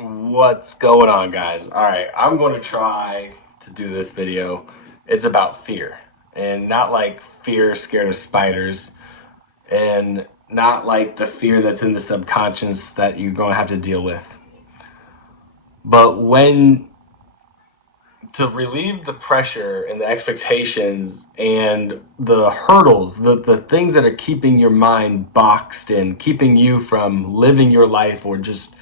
What's going on, guys? All right, I'm going to try to do this video. It's about fear, and not like fear scared of spiders, and not like the fear that's in the subconscious that you're going to have to deal with. But when to relieve the pressure and the expectations and the hurdles, the things that are keeping your mind boxed in, keeping you from living your life or just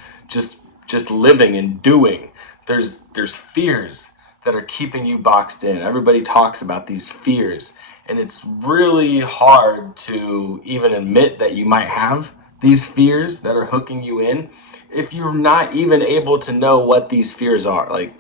just living and doing. There's fears that are keeping you boxed in. Everybody talks about these fears, and it's really hard to even admit that you might have these fears that are hooking you in if you're not even able to know what these fears are. Like,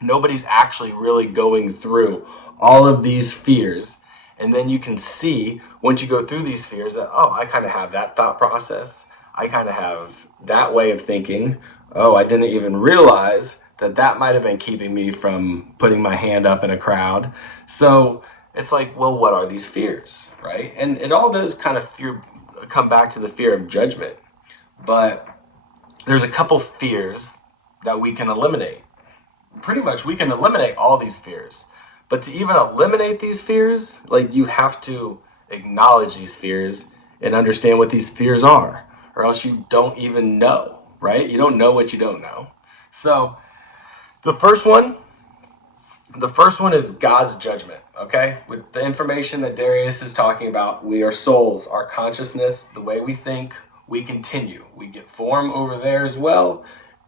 nobody's actually really going through all of these fears. And then you can see once you go through these fears that, oh, I kind of have that thought process. I kind of have that way of thinking. Oh, I didn't even realize that that might have been keeping me from putting my hand up in a crowd. So it's like, well, what are these fears, right? And it all does kind of come back to the fear of judgment. But there's a couple fears that we can eliminate. Pretty much we can eliminate all these fears, but to even eliminate these fears, like, you have to acknowledge these fears and understand what these fears are, or else you don't even know, right? You don't know what you don't know. So the first one the first one is God's judgment. Okay, with the information that Darius is talking about, we are souls, our consciousness, the way we think, we continue, we get form over there as well,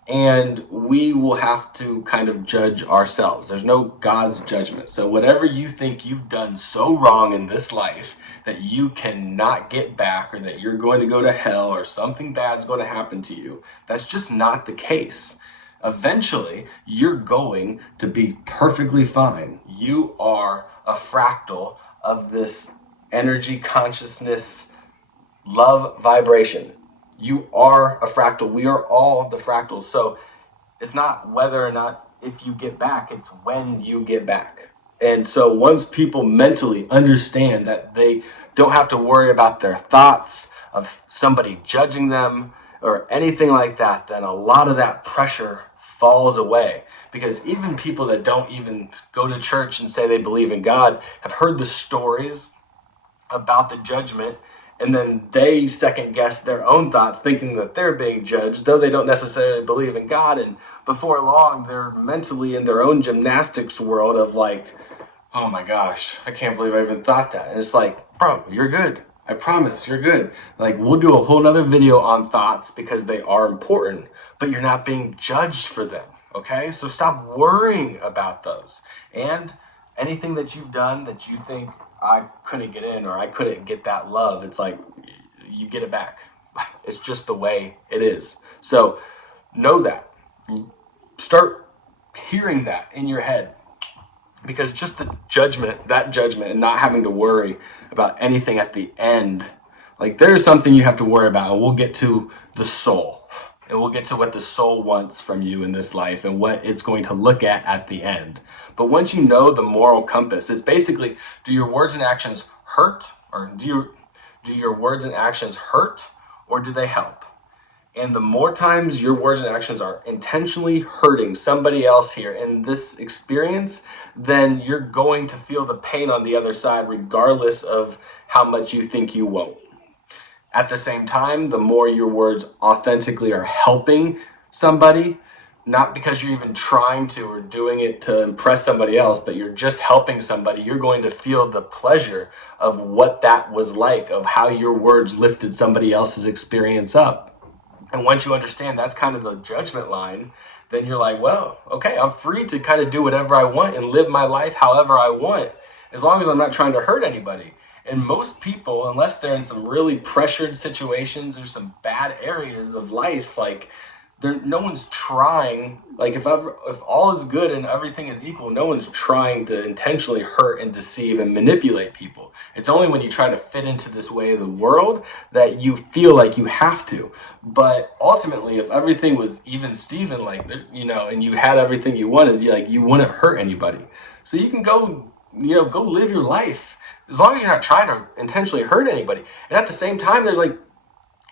and we will have to kind of judge ourselves. There's no God's judgment. So whatever you think you've done so wrong in this life that you cannot get back, or that you're going to go to hell, or something bad's going to happen to you, that's just not the case. Eventually, you're going to be perfectly fine. You are a fractal of this energy, consciousness, love vibration. You are a fractal. We are all the fractals. So it's not whether or not if you get back, it's when you get back. And so once people mentally understand that they don't have to worry about their thoughts of somebody judging them or anything like that, then a lot of that pressure falls away. Because even people that don't even go to church and say they believe in God have heard the stories about the judgment, and then they second guess their own thoughts, thinking that they're being judged, though they don't necessarily believe in God. And before long, they're mentally in their own gymnastics world of like, oh my gosh, I can't believe I even thought that. And it's like, bro, you're good. I promise you're good. Like, we'll do a whole nother video on thoughts because they are important, but you're not being judged for them. Okay, so stop worrying about those. And anything that you've done that you think, I couldn't get in, or I couldn't get that love, it's like, you get it back. It's just the way it is. So know that. Start hearing that in your head, because just the judgment, that judgment, and not having to worry about anything at the end, like, there is something you have to worry about, and we'll get to the soul, and we'll get to what the soul wants from you in this life and what it's going to look at the end. But once you know the moral compass, it's basically, do your words and actions hurt, or do your words and actions hurt, or do they help? And the more times your words and actions are intentionally hurting somebody else here in this experience, then you're going to feel the pain on the other side, regardless of how much you think you won't. At the same time, the more your words authentically are helping somebody, not because you're even trying to or doing it to impress somebody else, but you're just helping somebody, you're going to feel the pleasure of what that was like, of how your words lifted somebody else's experience up. And once you understand that's kind of the judgment line, then you're like, well, okay, I'm free to kind of do whatever I want and live my life however I want, as long as I'm not trying to hurt anybody. And most people, unless they're in some really pressured situations or some bad areas of life, like, no one's trying, like, if all is good and everything is equal, no one's trying to intentionally hurt and deceive and manipulate people. It's only when you try to fit into this way of the world that you feel like you have to. But ultimately, if everything was even Steven, like, and you had everything you wanted, you wouldn't hurt anybody. So you can go live your life as long as you're not trying to intentionally hurt anybody. And at the same time, there's like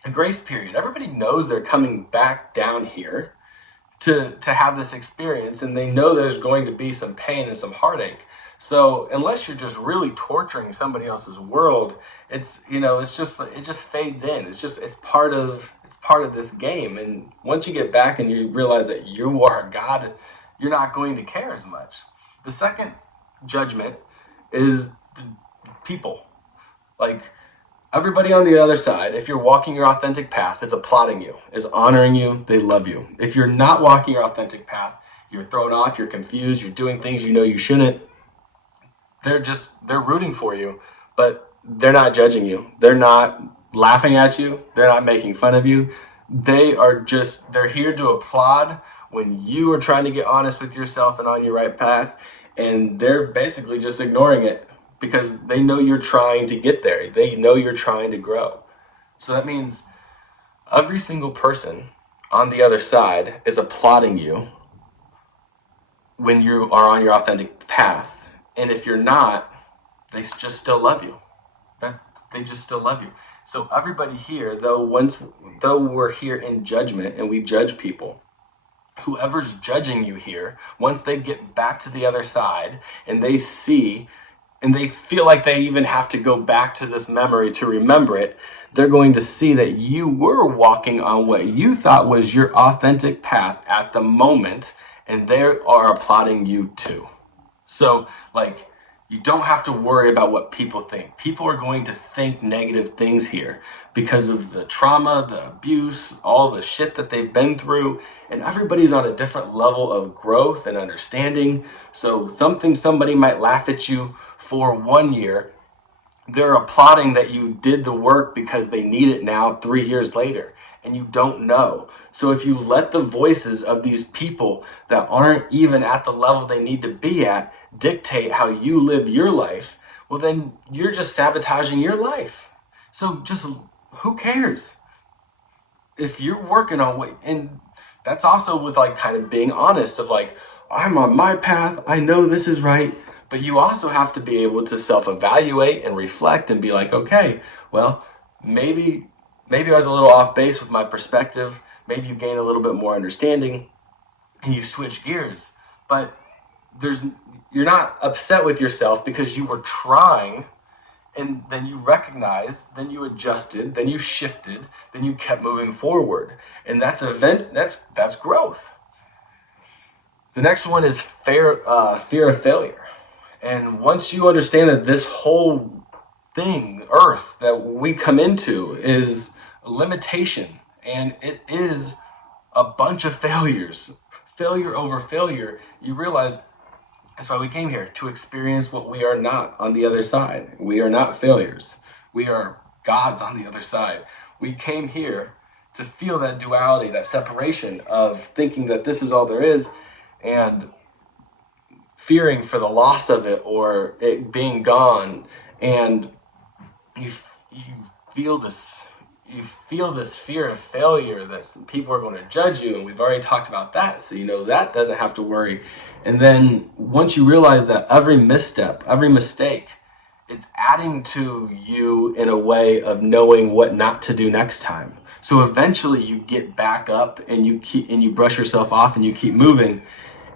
a grace period. Everybody knows they're coming back down here to have this experience, and they know there's going to be some pain and some heartache. So unless you're just really torturing somebody else's world, it's it's just, it just fades in. It's part of this game. And once you get back and you realize that you are God, you're not going to care as much. The second judgment is the people. Like, everybody on the other side, if you're walking your authentic path, is applauding you, is honoring you, they love you. If you're not walking your authentic path, you're thrown off, you're confused, you're doing things you know you shouldn't, they're rooting for you, but they're not judging you. They're not laughing at you. They're not making fun of you. They're here to applaud when you are trying to get honest with yourself and on your right path, and they're basically just ignoring it because they know you're trying to get there. They know you're trying to grow. So that means every single person on the other side is applauding you when you are on your authentic path. And if you're not, they just still love you. They just still love you. So everybody here, though we're here in judgment and we judge people, whoever's judging you here, once they get back to the other side and they see and they feel like they even have to go back to this memory to remember it, they're going to see that you were walking on what you thought was your authentic path at the moment, and they are applauding you too. So, like, you don't have to worry about what people think. People are going to think negative things here because of the trauma, the abuse, all the shit that they've been through, and everybody's on a different level of growth and understanding. So somebody might laugh at you for 1 year, they're applauding that you did the work because they need it now 3 years later, and you don't know. So if you let the voices of these people that aren't even at the level they need to be at dictate how you live your life, well, then you're just sabotaging your life. So just, who cares? If you're working on what, and that's also with, like, kind of being honest of, like, I'm on my path, I know this is right, but you also have to be able to self-evaluate and reflect and be like, okay, well, maybe I was a little off base with my perspective. Maybe you gain a little bit more understanding and you switch gears, but you're not upset with yourself because you were trying, and then you recognized, then you adjusted, then you shifted, then you kept moving forward. And that's growth. The next one is fear of failure. And once you understand that this whole thing, earth, that we come into is a limitation, and it is a bunch of failures, failure over failure, you realize that's why we came here, to experience what we are not on the other side. We are not failures. We are gods on the other side. We came here to feel that duality, that separation of thinking that this is all there is and fearing for the loss of it or it being gone. And you feel this fear of failure, that people are going to judge you, and we've already talked about that, so that doesn't have to worry. And then once you realize that every misstep, every mistake, it's adding to you in a way of knowing what not to do next time. So eventually you get back up and you brush yourself off and you keep moving,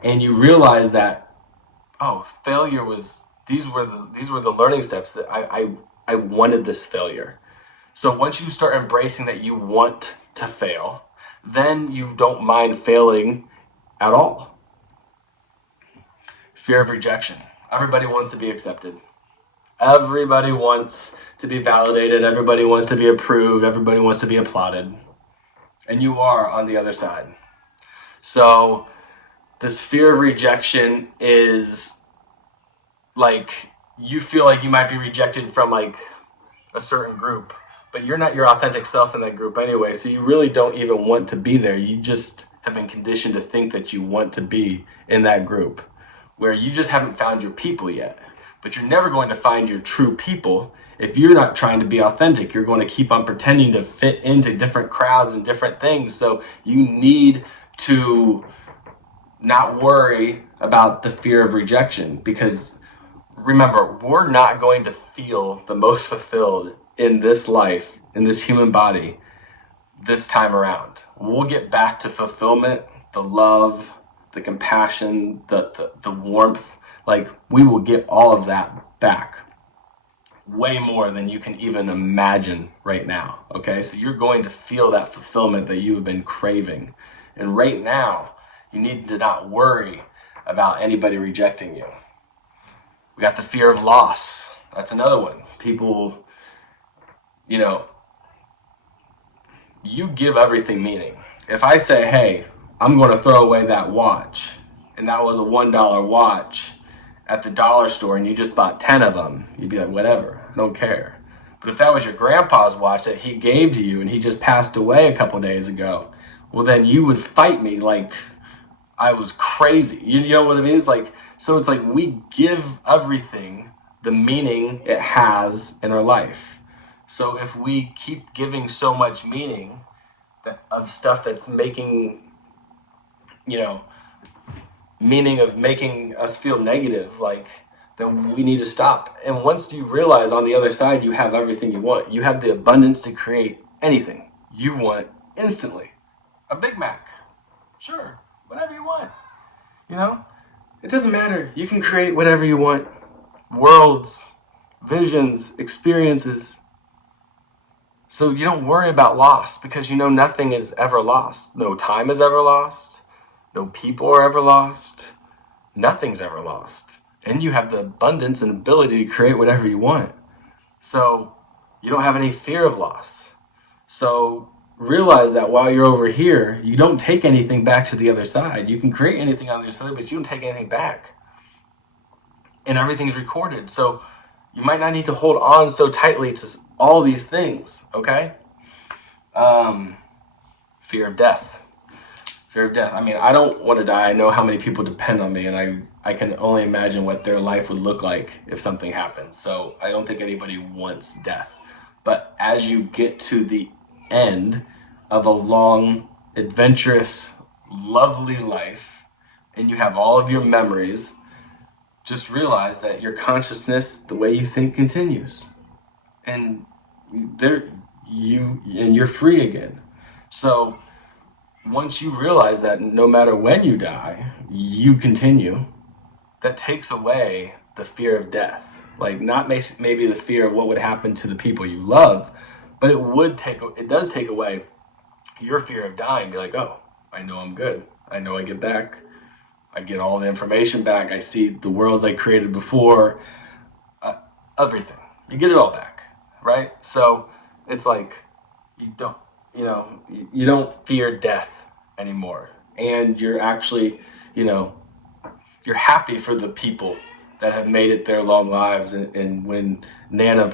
and you realize that, oh, failure was, these were the learning steps, that I wanted this failure. So once you start embracing that you want to fail, then you don't mind failing at all. Fear of rejection. Everybody wants to be accepted. Everybody wants to be validated. Everybody wants to be approved. Everybody wants to be applauded. And you are on the other side. So this fear of rejection is like, you feel like you might be rejected from, like, a certain group, but you're not your authentic self in that group anyway, so you really don't even want to be there. You just have been conditioned to think that you want to be in that group, where you just haven't found your people yet. But you're never going to find your true people if you're not trying to be authentic. You're going to keep on pretending to fit into different crowds and different things. So you need to not worry about the fear of rejection, because remember, we're not going to feel the most fulfilled in this life, in this human body, this time around. We'll get back to fulfillment the love, the compassion, the warmth, like we will get all of that back. Way more than you can even imagine right now. Okay, so you're going to feel that fulfillment that you have been craving. And right now, you need to not worry about anybody rejecting you. We got the fear of loss. That's another one. People, you give everything meaning. If I say, hey, I'm going to throw away that watch, and that was a $1 watch at the dollar store, and you just bought 10 of them, you'd be like, whatever, I don't care. But if that was your grandpa's watch that he gave to you and he just passed away a couple days ago, well, then you would fight me like I was crazy. You know what I mean? So it's like we give everything the meaning it has in our life. So if we keep giving so much meaning of stuff that's making, meaning of making us feel negative, then we need to stop. And once you realize on the other side you have everything you want, you have the abundance to create anything you want instantly. A Big Mac, sure, whatever you want. It doesn't matter. You can create whatever you want. Worlds, visions, experiences. So you don't worry about loss, because nothing is ever lost. No time is ever lost. No people are ever lost. Nothing's ever lost. And you have the abundance and ability to create whatever you want. So you don't have any fear of loss. So realize that while you're over here, you don't take anything back to the other side. You can create anything on the other side, but you don't take anything back. And everything's recorded. So you might not need to hold on so tightly to all these things, okay? Fear of death. Fear of death. I mean, I don't want to die. I know how many people depend on me, and I can only imagine what their life would look like if something happens. So I don't think anybody wants death. But as you get to the end of a long, adventurous, lovely life, and you have all of your memories, just realize that your consciousness, the way you think, continues. And you're free again. So once you realize that no matter when you die, you continue, that takes away the fear of death. Not maybe the fear of what would happen to the people you love, but it does take away your fear of dying. Be like, oh, I know I'm good. I know I get back. I get all the information back. I see the worlds I created before. Everything. You get it all back, right? So it's like you don't fear death anymore. And you're actually, you're happy for the people that have made it their long lives. And when Nana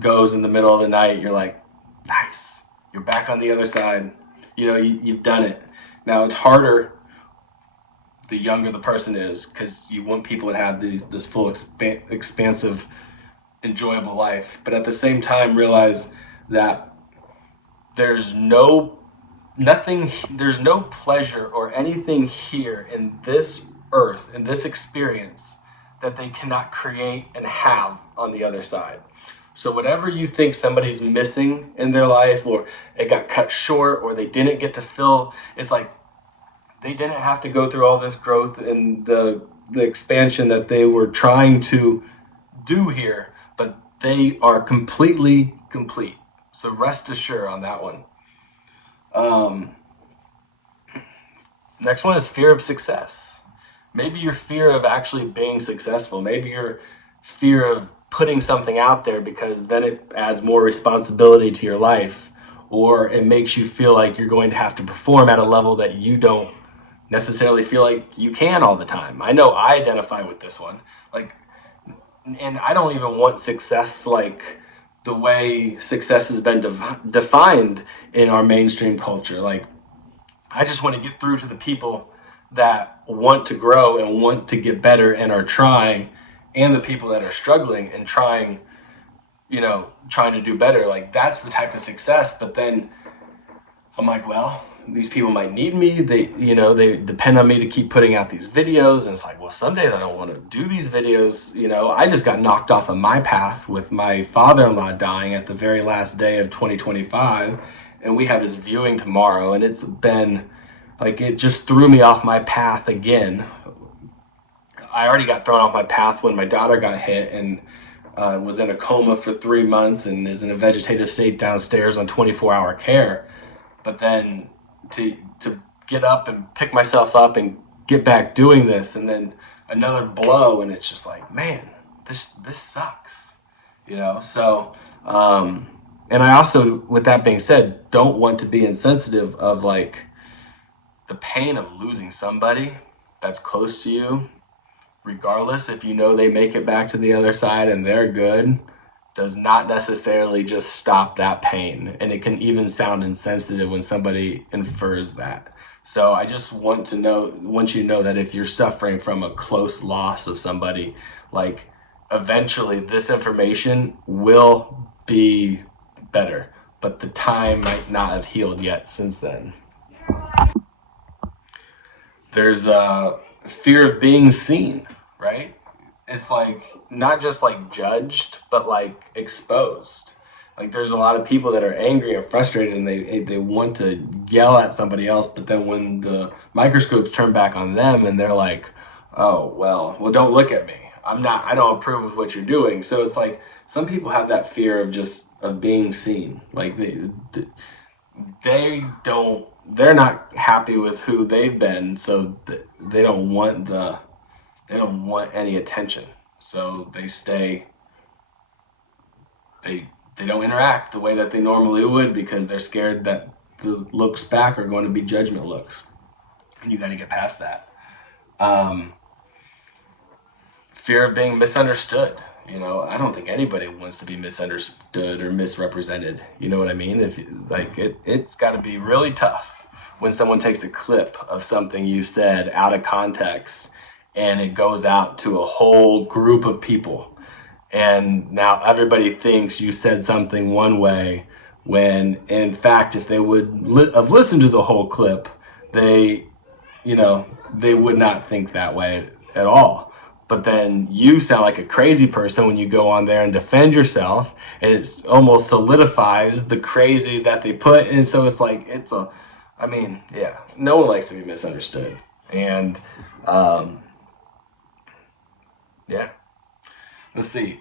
goes in the middle of the night, you're like, nice, you're back on the other side. You've done it. Now it's harder the younger the person is, because you want people to have this full expansive, enjoyable life. But at the same time, realize that there's no pleasure or anything here in this earth, in this experience, that they cannot create and have on the other side. So whatever you think somebody's missing in their life, or it got cut short, or they didn't get to fill, it's like they didn't have to go through all this growth and the expansion that they were trying to do here, but they are completely complete. So rest assured on that one. Next one is fear of success. Maybe your fear of actually being successful. Maybe your fear of putting something out there, because then it adds more responsibility to your life, or it makes you feel like you're going to have to perform at a level that you don't necessarily feel like you can all the time. I know I identify with this one. And I don't even want success like the way success has been defined in our mainstream culture. I just want to get through to the people that want to grow and want to get better and are trying, and the people that are struggling and trying to do better. That's the type of success. But then I'm like, well, these people might need me. They depend on me to keep putting out these videos. And it's like, well, some days I don't want to do these videos. I just got knocked off of my path with my father-in-law dying at the very last day of 2025. And we have this viewing tomorrow. And it's been Like, it just threw me off my path again. I already got thrown off my path when my daughter got hit and was in a coma for 3 months and is in a vegetative state downstairs on 24-hour care. But then to get up and pick myself up and get back doing this, and then another blow, and it's just like, man, this sucks, you know. So and I also, with that being said, don't want to be insensitive of like the pain of losing somebody that's close to you. Regardless, if you know they make it back to the other side and they're good, does not necessarily just stop that pain. And it can even sound insensitive when somebody infers that. So I just want you to know that if you're suffering from a close loss of somebody, like, eventually this information will be better, but the time might not have healed yet since then. There's a fear of being seen, right? It's like not just like judged, but like exposed. Like, there's a lot of people that are angry and frustrated, and they want to yell at somebody else, but then when the microscopes turn back on them and they're like, oh, well, don't look at me. I don't approve of what you're doing. So it's like some people have that fear of being seen. Like, they're not happy with who they've been, so they don't want any attention. So they stay, they don't interact the way that they normally would because they're scared that the looks back are going to be judgment looks. And you got to get past that. Fear of being misunderstood. You know, I don't think anybody wants to be misunderstood or misrepresented. You know what I mean? It's got to be really tough when someone takes a clip of something you said out of context and it goes out to a whole group of people. And now everybody thinks you said something one way when, in fact, if they would have listened to the whole clip, they would not think that way at all. But then you sound like a crazy person when you go on there and defend yourself, and it almost solidifies the crazy that they put. And so it's like, no one likes to be misunderstood. And let's see.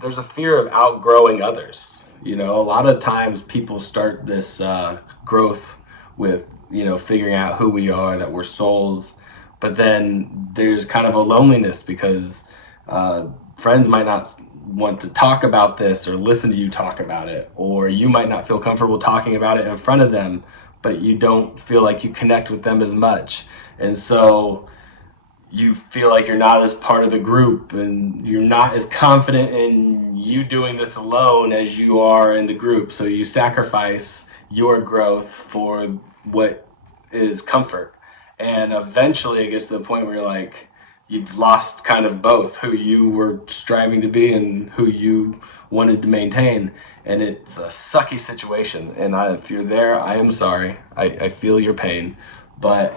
There's a fear of outgrowing others. You know, a lot of times people start this growth with, figuring out who we are, that we're souls. But then there's kind of a loneliness because friends might not want to talk about this or listen to you talk about it, or you might not feel comfortable talking about it in front of them, but you don't feel like you connect with them as much. And so you feel like you're not as part of the group, and you're not as confident in you doing this alone as you are in the group. So you sacrifice your growth for what is comfort. And eventually it gets to the point where you're like, you've lost kind of both who you were striving to be and who you wanted to maintain. And it's a sucky situation. And if you're there, I am sorry. I feel your pain. But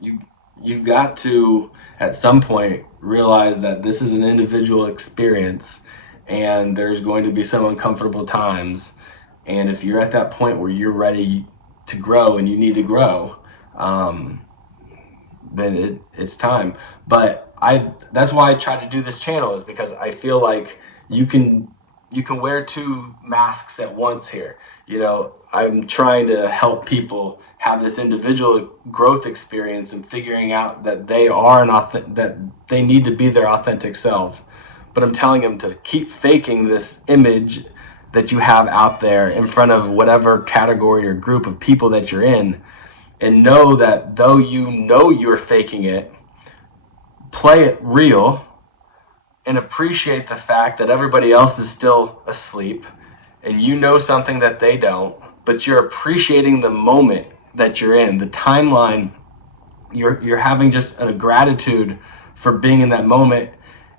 you got to at some point realize that this is an individual experience and there's going to be some uncomfortable times. And if you're at that point where you're ready to grow and you need to grow, then it's time. But that's why I try to do this channel, is because I feel like you can wear two masks at once here. You know, I'm trying to help people have this individual growth experience and figuring out that they are that they need to be their authentic self. But I'm telling them to keep faking this image that you have out there in front of whatever category or group of people that you're in, and know that though you know you're faking it, play it real and appreciate the fact that everybody else is still asleep and you know something that they don't, but you're appreciating the moment that you're in, the timeline. You're having just a gratitude for being in that moment,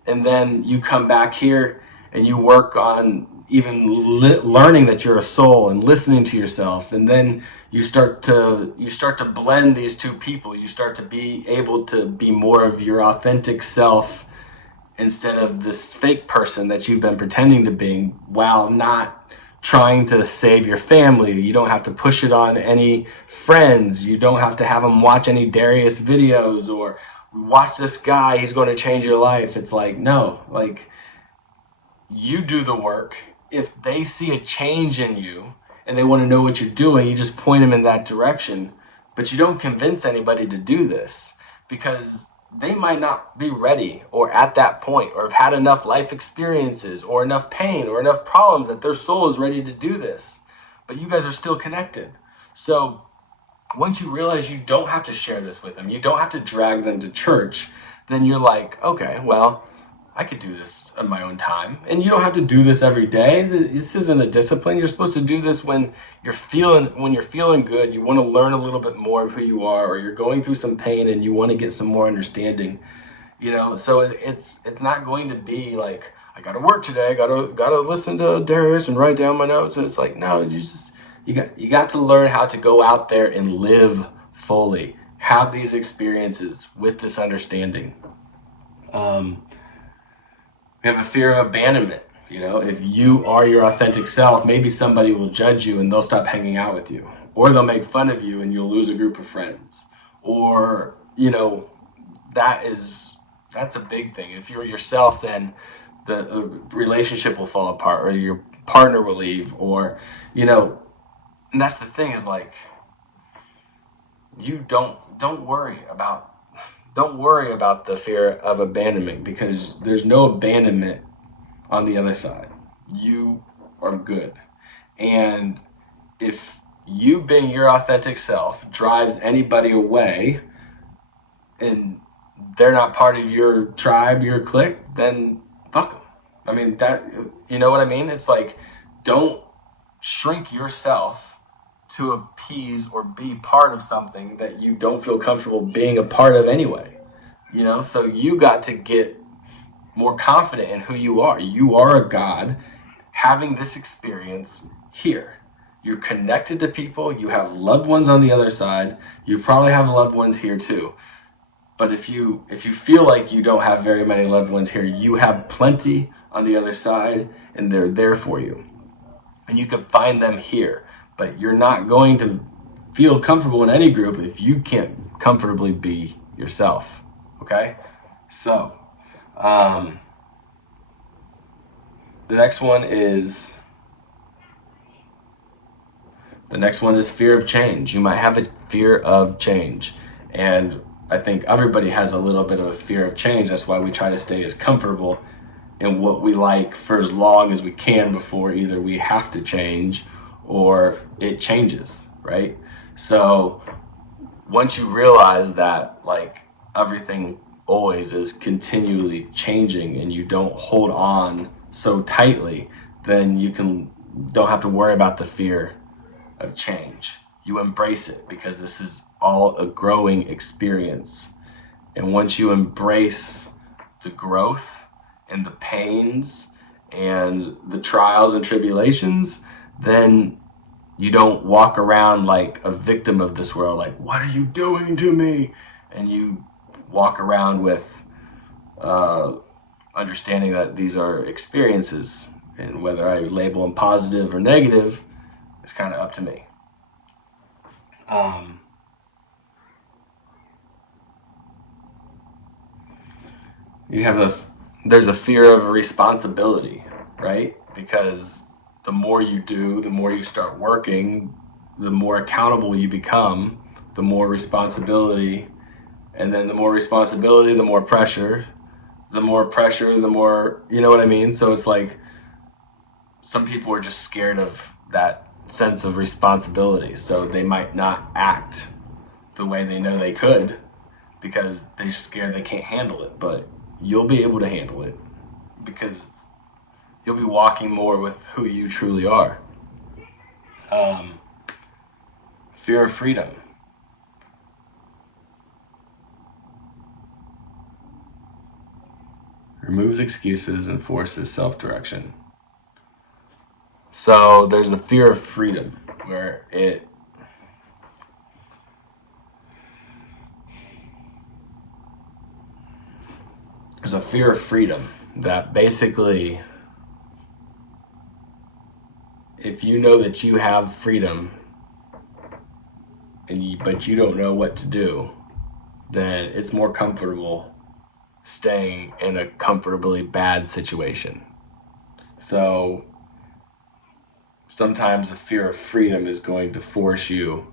and then you come back here and you work on even learning that you're a soul and listening to yourself, and then you start to blend these two people. You start to be able to be more of your authentic self instead of this fake person that you've been pretending to be, while not trying to save your family. You don't have to push it on any friends. You don't have to have them watch any Darius videos or watch this guy, he's going to change your life. It's like, no, like, you do the work. If they see a change in you and they want to know what you're doing, you just point them in that direction. But you don't convince anybody to do this because they might not be ready or at that point or have had enough life experiences or enough pain or enough problems that their soul is ready to do this. But you guys are still connected. So once you realize you don't have to share this with them, you don't have to drag them to church, then you're like, okay, well, I could do this on my own time. And you don't have to do this every day. This isn't a discipline. You're supposed to do this when you're feeling good, you want to learn a little bit more of who you are, or you're going through some pain and you want to get some more understanding. So it's not going to be like, I gotta work today, gotta listen to Darius and write down my notes. And it's like, no, you got to learn how to go out there and live fully, have these experiences with this understanding. We have a fear of abandonment. If you are your authentic self, maybe somebody will judge you and they'll stop hanging out with you, or they'll make fun of you and you'll lose a group of friends, or that's a big thing. If you're yourself, then the relationship will fall apart, or your partner will leave, or and that's the thing, is like, you don't worry about the fear of abandonment, because there's no abandonment on the other side. You are good. And if you being your authentic self drives anybody away and they're not part of your tribe, your clique, then fuck them. I mean, you know what I mean? It's like, don't shrink yourself to appease or be part of something that you don't feel comfortable being a part of anyway. So you got to get more confident in who you are. You are a God having this experience here. You're connected to people. You have loved ones on the other side. You probably have loved ones here too. But if you feel like you don't have very many loved ones here, you have plenty on the other side, and they're there for you. And you can find them here. But you're not going to feel comfortable in any group if you can't comfortably be yourself. Okay? So, the next one is fear of change. You might have a fear of change. And I think everybody has a little bit of a fear of change. That's why we try to stay as comfortable in what we like for as long as we can before either we have to change or it changes, right? So once you realize that, like, everything always is continually changing and you don't hold on so tightly, then you don't have to worry about the fear of change. You embrace it, because this is all a growing experience. And once you embrace the growth and the pains and the trials and tribulations, then you don't walk around like a victim of this world, like, what are you doing to me? And you walk around with understanding that these are experiences, and whether I label them positive or negative is kind of up to me. There's a fear of responsibility, right? Because the more you do, the more you start working, the more accountable you become, the more responsibility, and then the more responsibility, the more pressure, the more, you know what I mean? So it's like, some people are just scared of that sense of responsibility, so they might not act the way they know they could because they're scared they can't handle it. But you'll be able to handle it, because you'll be walking more with who you truly are. Fear of freedom. Removes excuses and forces self-direction. So there's the fear of freedom, where there's a fear of freedom that basically if you know that you have freedom but you don't know what to do, then it's more comfortable staying in a comfortably bad situation. So sometimes the fear of freedom is going to force you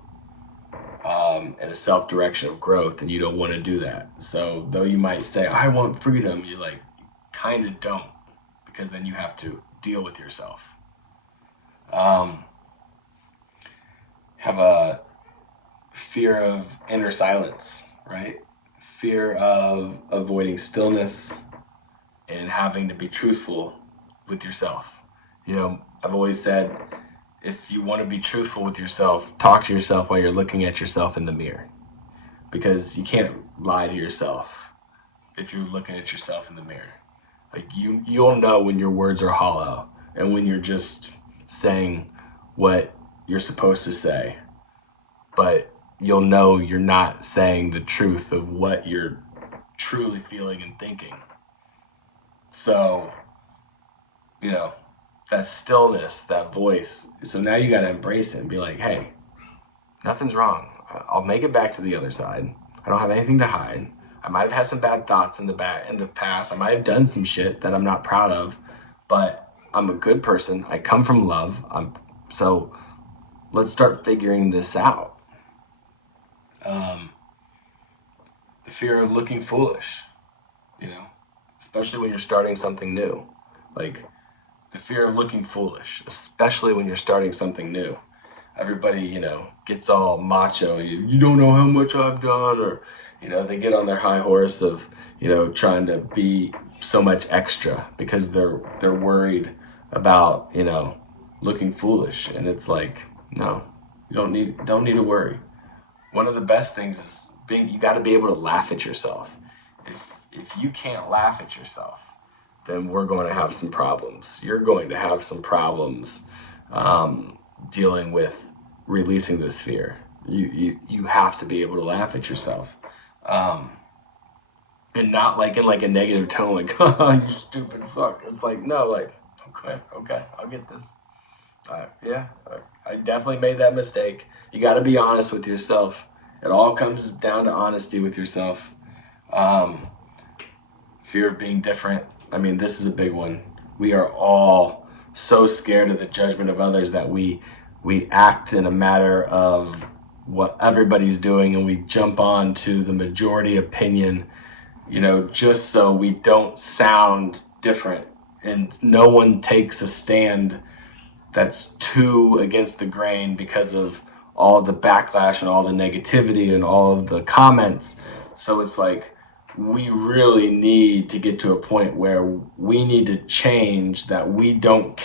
in a self-direction of growth, and you don't want to do that. So though you might say, I want freedom, you kind of don't, because then you have to deal with yourself. Have a fear of inner silence, right? Fear of avoiding stillness and having to be truthful with yourself. I've always said, if you want to be truthful with yourself, talk to yourself while you're looking at yourself in the mirror, because you can't lie to yourself if you're looking at yourself in the mirror. You'll know when your words are hollow and when you're just saying what you're supposed to say, but you'll know you're not saying the truth of what you're truly feeling and thinking. So, that stillness, that voice. So now you got to embrace it and be like, hey, nothing's wrong. I'll make it back to the other side. I don't have anything to hide. I might have had some bad thoughts in the past. I might have done some shit that I'm not proud of, but I'm a good person. I come from love. So let's start figuring this out. The fear of looking foolish, especially when you're starting something new. The fear of looking foolish, especially when you're starting something new. Everybody, gets all macho. You don't know how much I've done, or, they get on their high horse of, trying to be so much extra because they're worried about, looking foolish. And it's no, you don't need to worry. One of the best things is you got to be able to laugh at yourself. If you can't laugh at yourself, then we're going to have some problems. You're going to have some problems dealing with releasing this fear. You have to be able to laugh at yourself, and not in a negative tone, you stupid fuck. It's no, okay, I'll get this. Yeah, I definitely made that mistake. You got to be honest with yourself. It all comes down to honesty with yourself. Fear of being different. This is a big one. We are all so scared of the judgment of others that we act in a matter of what everybody's doing, and we jump on to the majority opinion, just so we don't sound different, and no one takes a stand that's too against the grain because of all the backlash and all the negativity and all of the comments. So it's we really need to get to a point where we need to change that. We don't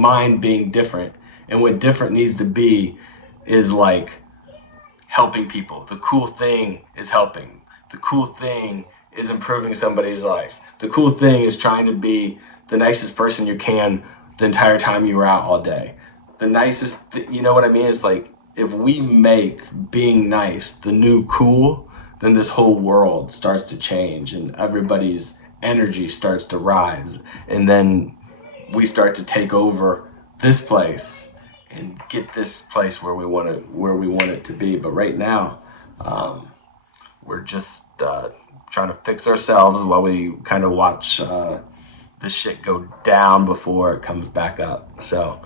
mind being different. And what different needs to be is helping people. The cool thing is helping. The cool thing is improving somebody's life. The cool thing is trying to be the nicest person you can the entire time you were out all day. The nicest, you know what I mean? It's if we make being nice the new cool, then this whole world starts to change and everybody's energy starts to rise. And then we start to take over this place and get this place where we want it to be. But right now, we're just trying to fix ourselves while we kind of watch this shit go down before it comes back up. So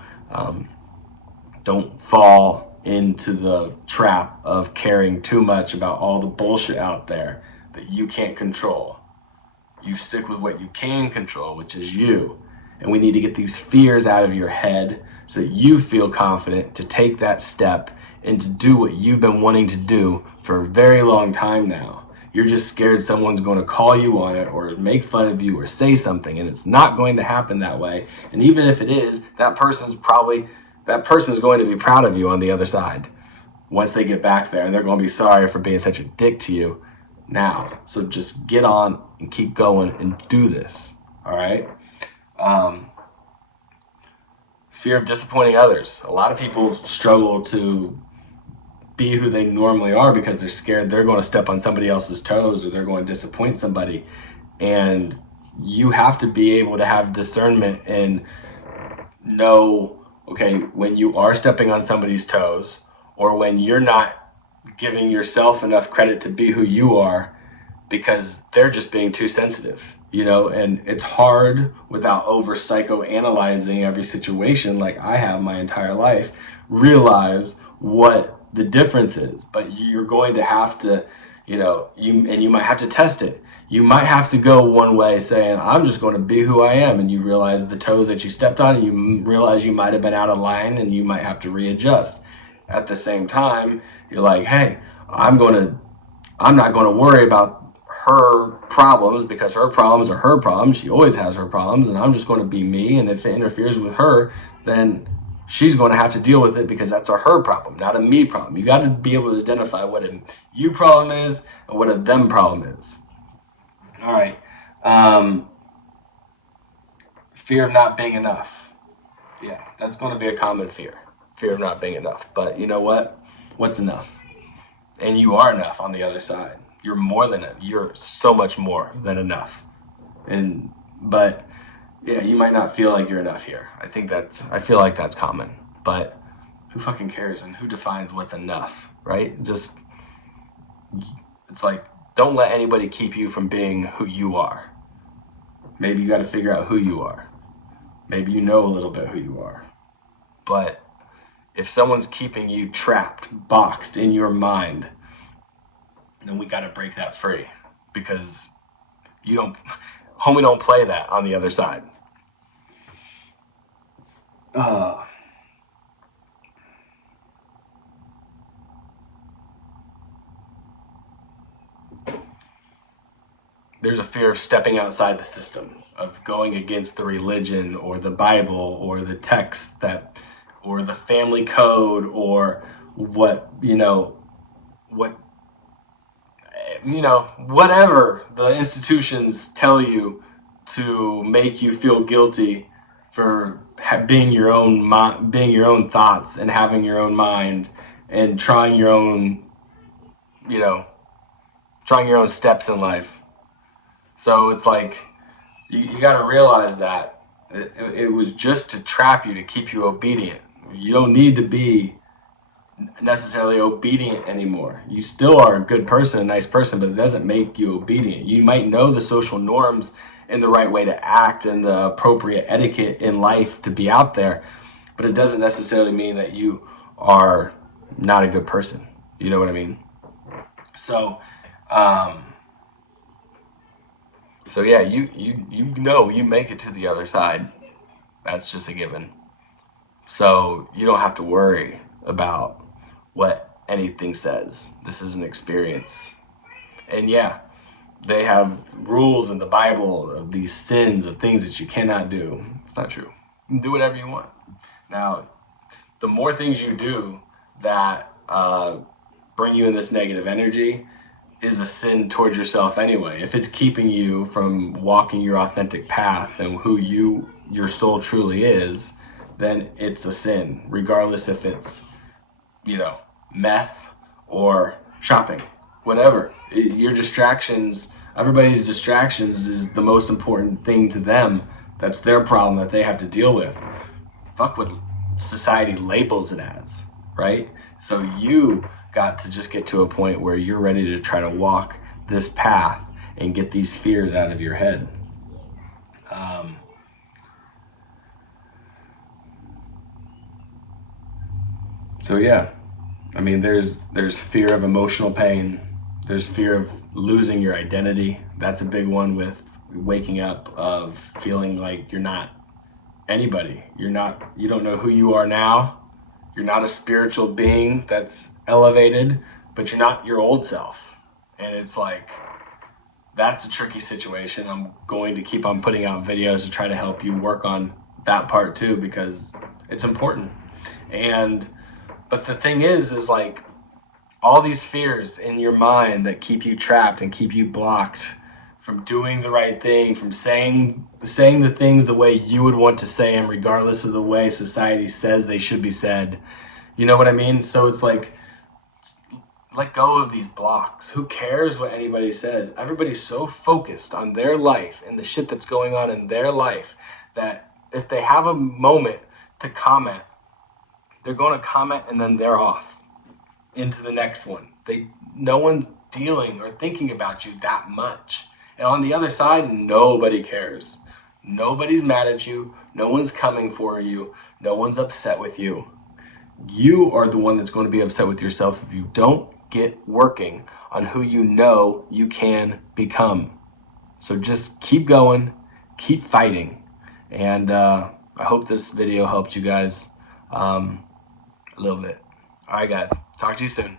don't fall into the trap of caring too much about all the bullshit out there that you can't control. You stick with what you can control, which is you. And we need to get these fears out of your head so that you feel confident to take that step and to do what you've been wanting to do for a very long time now. You're just scared someone's going to call you on it or make fun of you or say something, and it's not going to happen that way. And even if it is, that person's going to be proud of you on the other side once they get back there, and they're going to be sorry for being such a dick to you now. So just get on and keep going and do this. All right. Fear of disappointing others. A lot of people struggle to be who they normally are because they're scared they're going to step on somebody else's toes or they're going to disappoint somebody. And you have to be able to have discernment and know, okay, when you are stepping on somebody's toes, or when you're not giving yourself enough credit to be who you are because they're just being too sensitive, and it's hard without over psychoanalyzing every situation like I have my entire life, realize what the difference is. But you're going to have to, you might have to test it. You might have to go one way saying, I'm just going to be who I am. And you realize the toes that you stepped on, and you realize you might have been out of line and you might have to readjust. At the same time, you're like, hey, I'm not going to worry about her problems because her problems are her problems. She always has her problems, and I'm just going to be me. And if it interferes with her, then she's going to have to deal with it because that's a her problem, not a me problem. You got to be able to identify what a you problem is and what a them problem is. All right. Fear of not being enough. Yeah, that's going to be a common fear. Fear of not being enough. But you know what? What's enough? And you are enough on the other side. You're more than it. You're so much more than enough. But yeah, you might not feel like you're enough here. I feel like that's common. But who fucking cares, and who defines what's enough, right? It's like, don't let anybody keep you from being who you are. Maybe you got to figure out who you are. Maybe you know a little bit who you are. But if someone's keeping you trapped, boxed in your mind, then we got to break that free, because homie don't play that on the other side. There's a fear of stepping outside the system, of going against the religion or the Bible or the text or the family code, or whatever the institutions tell you to make you feel guilty for being your own thoughts and having your own mind and trying your own steps in life. So it's like, you got to realize that it was just to trap you, to keep you obedient. You don't need to be necessarily obedient anymore. You still are a good person, a nice person, but it doesn't make you obedient. You might know the social norms and the right way to act and the appropriate etiquette in life to be out there, but it doesn't necessarily mean that you are not a good person. You know what I mean? So yeah, you make it to the other side. That's just a given. So you don't have to worry about what anything says. This is an experience. And yeah, they have rules in the Bible of these sins, of things that you cannot do. It's not true. You can do whatever you want. Now, the more things you do that bring you in this negative energy is a sin towards yourself anyway. If it's keeping you from walking your authentic path and who your soul truly is, then it's a sin, regardless if it's, meth or shopping, whatever. Your distractions, everybody's distractions is the most important thing to them. That's their problem that they have to deal with. Fuck what society labels it as, right? So you got to just get to a point where you're ready to try to walk this path and get these fears out of your head. So yeah, I mean, there's fear of emotional pain. There's fear of losing your identity. That's a big one, with waking up, of feeling like you're not anybody. You don't know who you are now. You're not a spiritual being that's elevated, but you're not your old self. And it's like, that's a tricky situation. I'm going to keep on putting out videos to try to help you work on that part too, because it's important. But the thing is like, all these fears in your mind that keep you trapped and keep you blocked from doing the right thing, from saying the things the way you would want to say them, regardless of the way society says they should be said. You know what I mean? So it's like, let go of these blocks. Who cares what anybody says? Everybody's so focused on their life and the shit that's going on in their life that if they have a moment to comment. They're going to comment and then they're off into the next one. No one's dealing or thinking about you that much. And on the other side, nobody cares. Nobody's mad at you. No one's coming for you. No one's upset with you. You are the one that's going to be upset with yourself if you don't get working on who you know you can become. So just keep going, keep fighting. And I hope this video helped you guys a little bit. All right, guys. Talk to you soon.